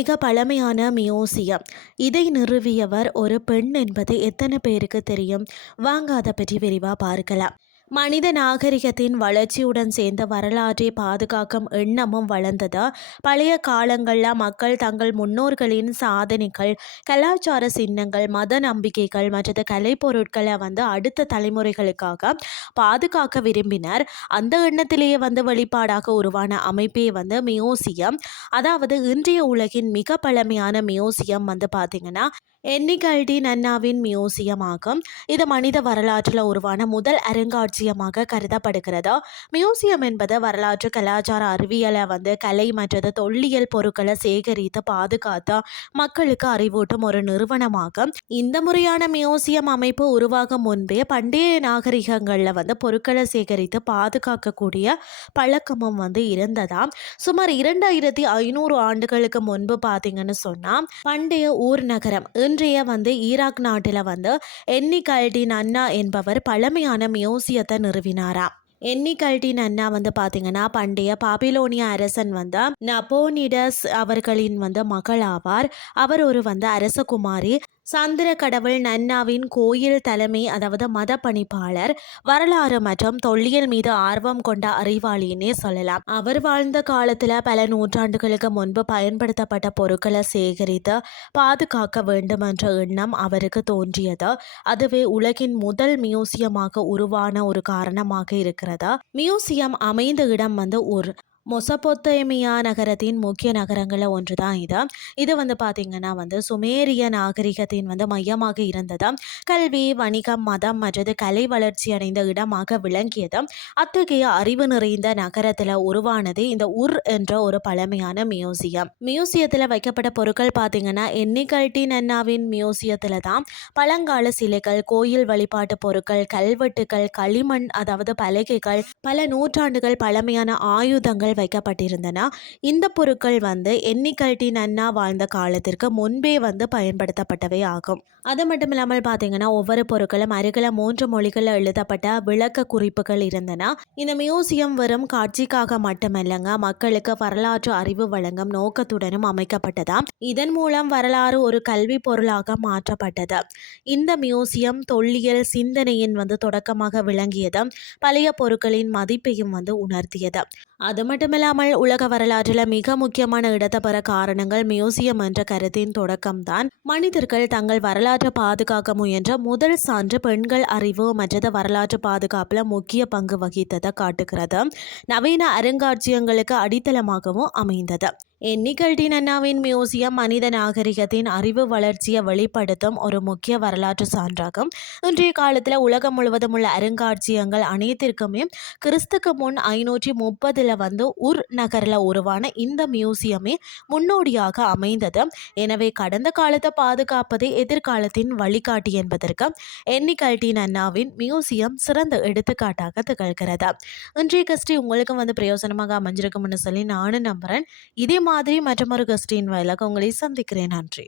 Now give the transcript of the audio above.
மிக பழமையான மியூசியம். இதை நிறுவியவர் ஒரு பெண் என்பது எத்தனை பேருக்கு தெரியும்? வாங்க அதை பற்றி விரிவாக பார்க்கலாம். மனித நாகரிகத்தின் வளர்ச்சியுடன் சேர்ந்த வரலாற்றை பாதுகாக்கும் எண்ணமும் வளர்ந்தது. பழைய காலங்களில் மக்கள் தங்கள் முன்னோர்களின் சாதனைகள், கலாச்சார சின்னங்கள், மத நம்பிக்கைகள் மற்றது கலைப்பொருட்களை அடுத்த தலைமுறைகளுக்காக பாதுகாக்க விரும்பினர். அந்த எண்ணத்திலேயே வெளிப்பாடாக உருவான அமைப்பே மியூசியம். அதாவது இன்றைய உலகின் மிக பழமையான மியூசியம் பார்த்தீங்கன்னா என்னிகல்டி நன்னாவின் மியூசியம் ஆகும். இது மனித வரலாற்றில் உருவான முதல் அருங்காட்சியகமாக கருதப்படுகிறது. மியூசியம் என்பது வரலாற்று, கலாச்சார, அறிவியலை கலை மற்றது தொல்லியல் பொருட்களை சேகரித்து பாதுகாத்து மக்களுக்கு அறிவூட்டும் ஒரு நிறுவனமாகும். இந்த முறையான மியூசியம் அமைப்பு உருவாகும் முன்பே பண்டைய நாகரிகங்களில் பொருட்களை சேகரித்து பாதுகாக்கக்கூடிய பழக்கமும் இருந்ததாம். சுமார் 2500 ஆண்டுகளுக்கு முன்பு பார்த்தீங்கன்னு சொன்னால் பண்டைய ஊர் நகரம் இன்றைய ஈராக் நாட்டில் என்னிகல்டின் அண்ணா என்பவர் பழமையான மியூசியத்தை நிறுவினாராம். என்னிகல்டின் அண்ணா பார்த்தீங்கன்னா பண்டைய பாபிலோனிய அரசன் நபோனிடஸ் அவர்களின் மகள் ஆவார். அவர் ஒரு அரசகுமாரி. சந்திர கடவுள் நன்னாவின் கோயில் தலைமை, அதாவது மத பணிப்பாளர், வரலாறு மற்றும் தொல்லியல் மீது ஆர்வம் கொண்ட அறிவாளினே சொல்லலாம். அவர் வாழ்ந்த காலத்தில் பல நூற்றாண்டுகளுக்கு முன்பு பயன்படுத்தப்பட்ட பொருட்களை சேகரித்து பாதுகாக்க வேண்டும் என்ற எண்ணம் அவருக்கு தோன்றியது. அதுவே உலகின் முதல் மியூசியமாக உருவான ஒரு காரணமாக இருக்கிறது. மியூசியம் அமைந்த இடம் ஒரு மொசபொத்தேமியா நகரத்தின் முக்கிய நகரங்களில் ஒன்று தான் இது. இது பார்த்திங்கன்னா சுமேரிய நாகரிகத்தின் மையமாக இருந்தது. கல்வி, வணிகம், மதம் மற்றது கலை வளர்ச்சி அடைந்த இடமாக விளங்கியது. அத்தகைய அறிவு நிறைந்த நகரத்தில் உருவானது இந்த உர் என்ற ஒரு பழமையான மியூசியம். மியூசியத்தில் வைக்கப்பட்ட பொருட்கள் பார்த்திங்கன்னா என்னிகல்டின் அண்ணாவின் மியூசியத்தில் தான் பழங்கால சிலைகள், கோயில் வழிபாட்டு பொருட்கள், கல்வெட்டுகள், களிமண் அதாவது பலகைகள், பல நூற்றாண்டுகள் பழமையான ஆயுதங்கள் வைக்கப்பட்டிருந்தன. இந்த பொருட்கள் என்னிகல்டின் அண்ணா வாழ்ந்த காலத்திற்கு முன்பே பயன்படுத்தப்பட்டவை ஆகும். அது மட்டும் இல்லாமல் பார்த்தீங்கன்னா ஒவ்வொரு பொருட்களும் அருகில 3 மொழிகளில் எழுதப்பட்ட விளக்க குறிப்புகள் இருந்தன. இந்த மியூசியம் வெறும் காட்சிக்காக மட்டுமல்லங்க, மக்களுக்கு வரலாற்று அறிவு வழங்கும் நோக்கத்துடனும் அமைக்கப்பட்டதாம். இதன் மூலம் வரலாறு ஒரு கல்வி பொருளாக மாற்றப்பட்டது. இந்த மியூசியம் தொல்லியல் சிந்தனையின் தொடக்கமாக விளங்கியது. பழைய பொருட்களின் மதிப்பையும் உணர்த்தியது. அது மட்டுமில்லாமல் உலக வரலாற்றில் மிக முக்கியமான இடத்தை பெற காரணங்கள் மியூசியம் என்ற கருத்தின் தொடக்கம்தான். மனிதர்கள் தங்கள் வரலாற்றை பாதுகாக்க முயன்ற முதல் சான்று பெண்கள் அறிவு மற்றது வரலாற்று பாதுகாப்பில் முக்கிய பங்கு வகித்ததை காட்டுகிறது. நவீன அருங்காட்சியகங்களுக்கு அடித்தளமாகவும் அமைந்தது. என்னிகல்டின் அண்ணாவின் மியூசியம் மனித நாகரிகத்தின் அறிவு வளர்ச்சியை வெளிப்படுத்தும் ஒரு முக்கிய வரலாற்று சான்றாகும். இன்றைய காலத்தில் உலகம் முழுவதும் உள்ள அருங்காட்சியகங்கள் அனைத்திற்குமே கிறிஸ்துக்கு முன் 530 உர் நகரில் உருவான இந்த மியூசியமே முன்னோடியாக அமைந்தது. எனவே கடந்த காலத்தை பாதுகாப்பதே எதிர்காலத்தின் வழிகாட்டி என்பதற்கு என்னிகல்டின் அண்ணாவின் மியூசியம் சிறந்த எடுத்துக்காட்டாக திகழ்கிறது. இன்றைய கஸ்டி உங்களுக்கும் பிரயோசனமாக அமைஞ்சிருக்கும்னு சொல்லி நானும் நம்புகிறேன். இதே மாதிரி மற்றொரு கஸ்டின் வாயிலாக உங்களை சந்திக்கிறேன். நன்றி.